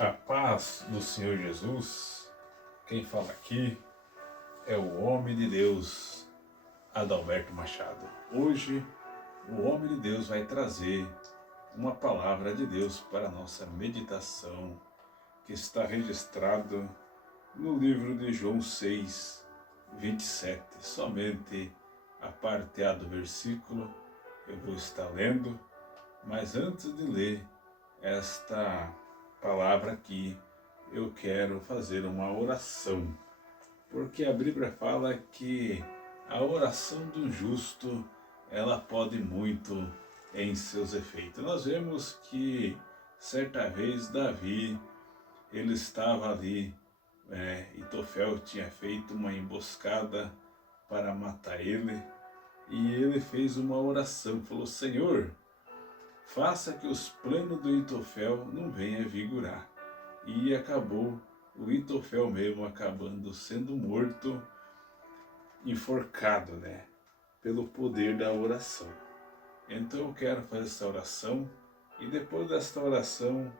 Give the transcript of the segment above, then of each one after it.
A paz do Senhor Jesus, quem fala aqui é o homem de Deus, Adalberto Machado. Hoje, o homem de Deus vai trazer uma palavra de Deus para a nossa meditação, que está registrado no livro de João 6, 27. Somente a parte A do versículo eu vou estar lendo, mas antes de ler esta palavra aqui, eu quero fazer uma oração, porque a Bíblia fala que a oração do justo, ela pode muito em seus efeitos. Nós vemos que certa vez Davi, ele estava ali, Itofel tinha feito uma emboscada para matar ele, e ele fez uma oração, falou: Senhor, faça que os planos do Itofel não venham a vigorar. E acabou o Itofel mesmo acabando sendo morto, enforcado, pelo poder da oração. Então eu quero fazer essa oração, e depois desta oração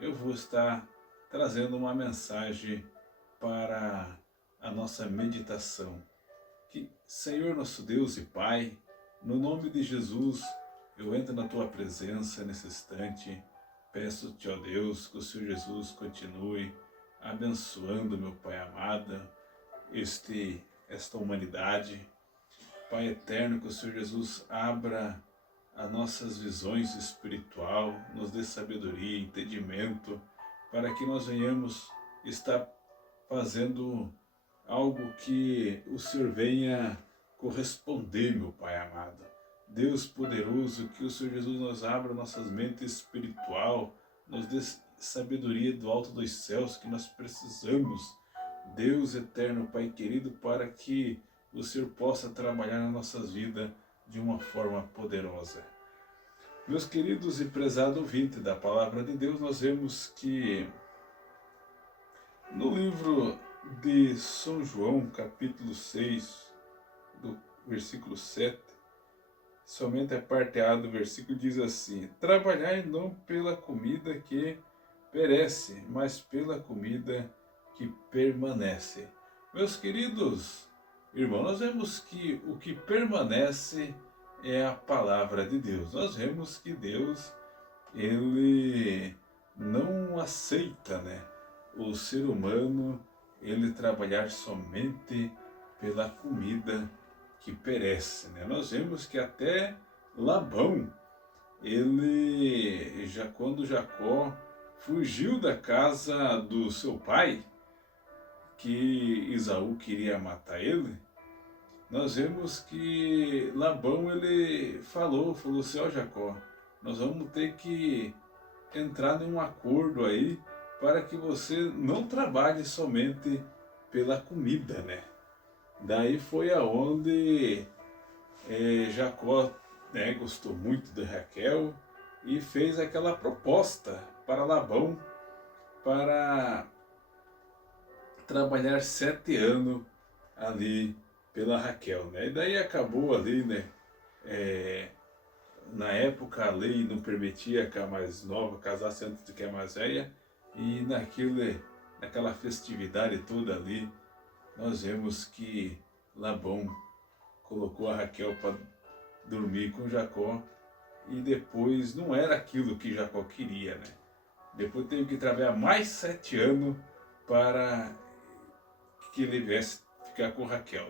eu vou estar trazendo uma mensagem para a nossa meditação. Que, Senhor nosso Deus e Pai, no nome de Jesus, eu entro na Tua presença nesse instante. Peço-te, ó Deus, que o Senhor Jesus continue abençoando, meu Pai amado, esta humanidade. Pai eterno, que o Senhor Jesus abra as nossas visões espiritual, nos dê sabedoria, entendimento, para que nós venhamos estar fazendo algo que o Senhor venha corresponder, meu Pai amado. Deus poderoso, que o Senhor Jesus nos abra nossas mentes espiritual, nos dê sabedoria do alto dos céus que nós precisamos. Deus eterno, Pai querido, para que o Senhor possa trabalhar nas nossas vidas de uma forma poderosa. Meus queridos e prezados ouvintes da Palavra de Deus, nós vemos que no livro de São João, capítulo 6, do versículo 7, somente a parte A do versículo diz assim: trabalhai não pela comida que perece, mas pela comida que permanece. Meus queridos irmãos, nós vemos que o que permanece é a palavra de Deus. Nós vemos que Deus, ele não aceita, o ser humano, ele trabalhar somente pela comida que perece, Nós vemos que até Labão, ele, já quando Jacó fugiu da casa do seu pai, que Esaú queria matar ele, nós vemos que Labão, ele falou assim: ó Jacó, nós vamos ter que entrar em um acordo aí para que você não trabalhe somente pela comida, Daí foi aonde Jacó, gostou muito de Raquel e fez aquela proposta para Labão para trabalhar 7 anos ali pela Raquel, E daí acabou ali, na época a lei não permitia que a mais nova casasse antes de que a mais velha, e naquela festividade toda ali, nós vemos que Labão colocou a Raquel para dormir com Jacó, e depois não era aquilo que Jacó queria, Depois teve que trabalhar mais 7 anos para que ele viesse ficar com Raquel,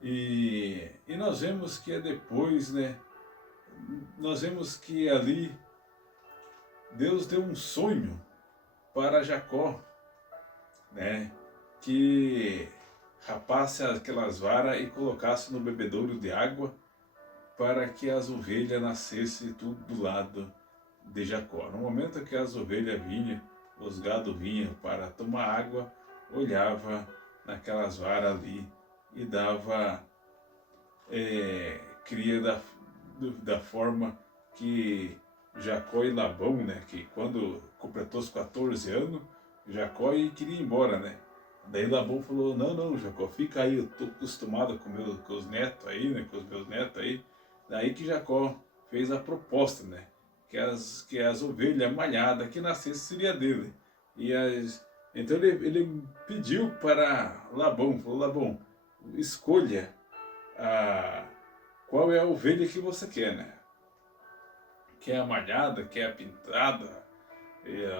E nós vemos que depois, nós vemos que ali Deus deu um sonho para Jacó, que rapasse aquelas varas e colocasse no bebedouro de água para que as ovelhas nascessem tudo do lado de Jacó. No momento que as ovelhas vinham, os gados vinham para tomar água, olhava naquelas varas ali e dava cria da forma que Jacó e Labão, que quando completou os 14 anos, Jacó queria ir embora, Daí Labão falou: não, Jacó, fica aí, eu estou acostumado com os netos aí, com os meus netos aí. Daí que Jacó fez a proposta, que as ovelhas malhadas que nascesse seria dele. Então ele pediu para Labão, falou, Labão, escolha qual é a ovelha que você quer, né? Quer a malhada, quer a pintada,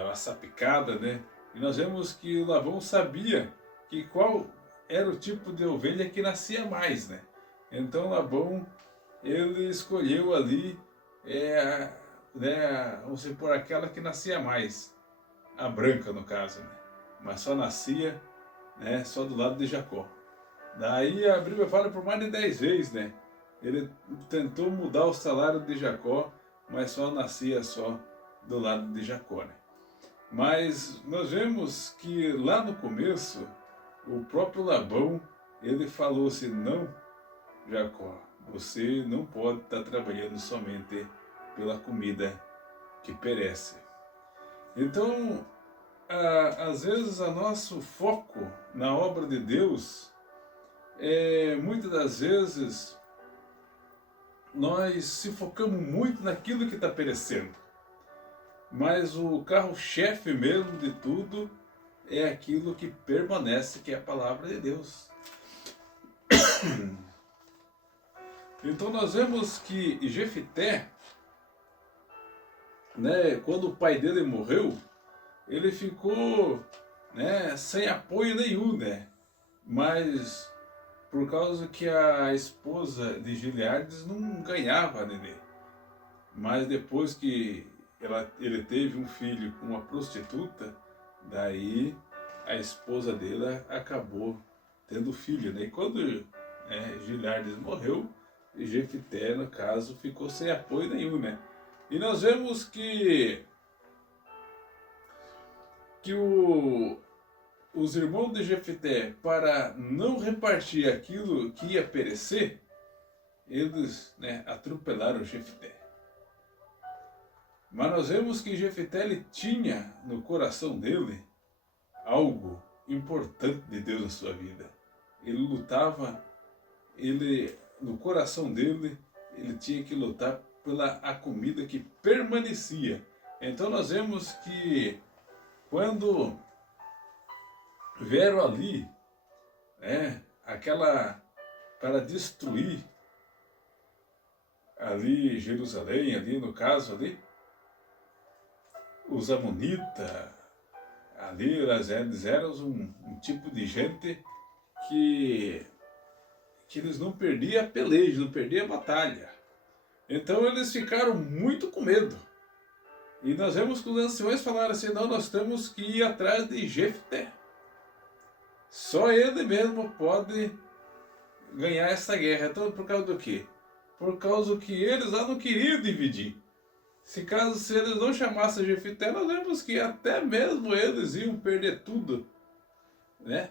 a sapicada, né? E nós vemos que o Labão sabia que qual era o tipo de ovelha que nascia mais, né? Então Labão, ele escolheu ali, né, vamos supor, aquela que nascia mais, a branca no caso, né? Mas só nascia, né, só do lado de Jacó. Daí a Bíblia fala por mais de 10 vezes, né? Ele tentou mudar o salário de Jacó, mas só nascia só do lado de Jacó, né? Mas nós vemos que lá no começo, o próprio Labão, ele falou assim, não, Jacó, você não pode estar trabalhando somente pela comida que perece. Então, às vezes, o nosso foco na obra de Deus, muitas das vezes, nós se focamos muito naquilo que está perecendo. Mas o carro-chefe mesmo de tudo é aquilo que permanece, que é a palavra de Deus. Então nós vemos que Jefité, né, quando o pai dele morreu, ele ficou, né, sem apoio nenhum, né? Mas por causa que a esposa de Gileades não ganhava nele. Mas depois que ele teve um filho com uma prostituta, daí a esposa dele acabou tendo filho, né? E quando Gileades morreu, Jefité, no caso, ficou sem apoio nenhum, né? E nós vemos que os irmãos de Jefité, para não repartir aquilo que ia perecer, eles, né, atropelaram Jefité. Mas nós vemos que Jefité, ele tinha no coração dele algo importante de Deus na sua vida. Ele lutava, no coração dele, ele tinha que lutar pela a comida que permanecia. Então nós vemos que quando vieram ali, para destruir ali Jerusalém, ali no caso ali, os amonitas, ali eles eram um tipo de gente que eles não perdiam a peleja, não perdiam a batalha. Então eles ficaram muito com medo. E nós vemos que os anciões falaram assim, não, nós temos que ir atrás de Jefté. Só ele mesmo pode ganhar essa guerra. Então por causa do quê? Por causa que eles lá não queriam dividir. Se eles não chamassem Jefté, nós vemos que até mesmo eles iam perder tudo, né?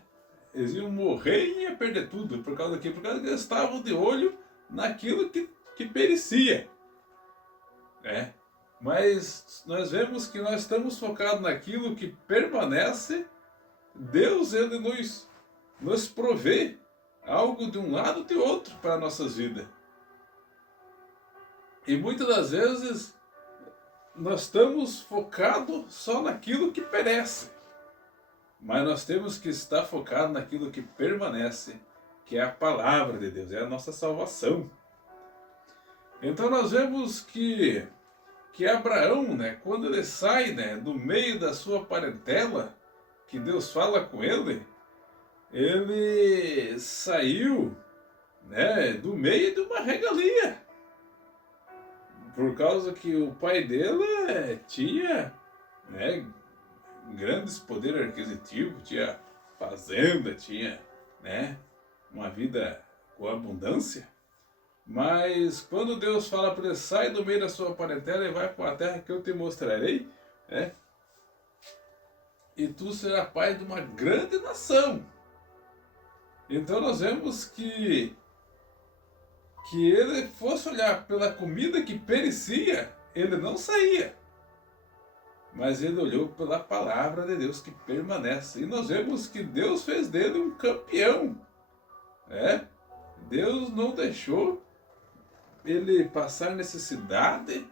Eles iam morrer e iam perder tudo. Por causa do quê? Por causa que eles estavam de olho naquilo que perecia, né? Mas nós vemos que nós estamos focados naquilo que permanece. Deus, ele nos provê algo de um lado e de outro para nossas vidas. E muitas das vezes nós estamos focados só naquilo que perece. Mas nós temos que estar focados naquilo que permanece, que é a palavra de Deus, é a nossa salvação. Então nós vemos que Abraão, né, quando ele sai, né, do meio da sua parentela, que Deus fala com ele saiu, né, do meio de uma regalia. Por causa que o pai dele tinha, né, grandes poderes aquisitivos, tinha fazenda, tinha, né, uma vida com abundância. Mas quando Deus fala para ele, sai do meio da sua parentela e vai para a terra que eu te mostrarei, né? E tu serás pai de uma grande nação. Então nós vemos que ele fosse olhar pela comida que perecia, ele não saía. Mas ele olhou pela palavra de Deus que permanece. E nós vemos que Deus fez dele um campeão. Deus não deixou ele passar necessidade,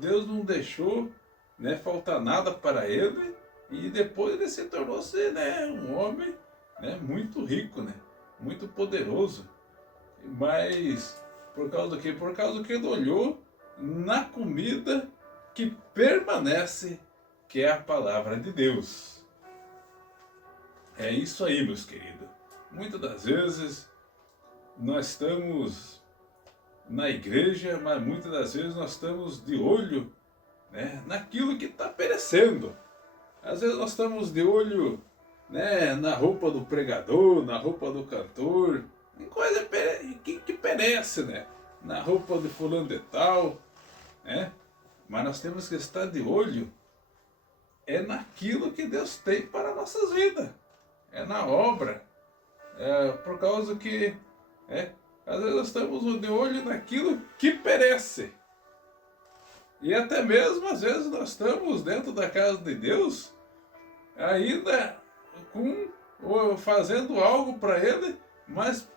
Deus não deixou, né, faltar nada para ele. E depois ele se tornou-se, né, um homem, né, muito rico, né, muito poderoso. Mas por causa do quê? Por causa que ele olhou na comida que permanece, que é a palavra de Deus. É isso aí, meus queridos. Muitas das vezes nós estamos na igreja, mas muitas das vezes nós estamos de olho, né, naquilo que está perecendo. Às vezes nós estamos de olho, né, na roupa do pregador, na roupa do cantor, em coisa que perece, né? Na roupa de fulano de tal, né? Mas nós temos que estar de olho naquilo que Deus tem para as nossas vidas. É na obra. Por causa que às vezes nós estamos de olho naquilo que perece. E até mesmo às vezes nós estamos dentro da casa de Deus ainda fazendo algo para Ele, mas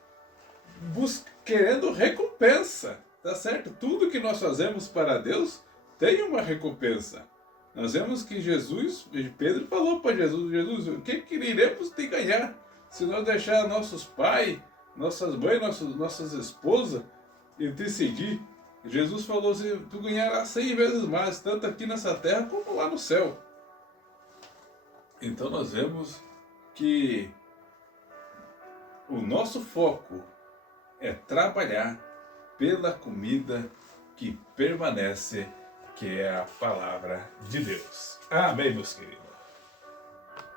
querendo recompensa, tá certo? Tudo que nós fazemos para Deus tem uma recompensa. Nós vemos que Pedro falou para Jesus, o que iremos te ganhar se nós deixar nossos pais, nossas mães, nossas esposas e te seguir? Jesus falou assim, tu ganharás 100 vezes mais, tanto aqui nessa terra como lá no céu. Então nós vemos que o nosso foco é trabalhar pela comida que permanece, que é a palavra de Deus. Amém, meus queridos?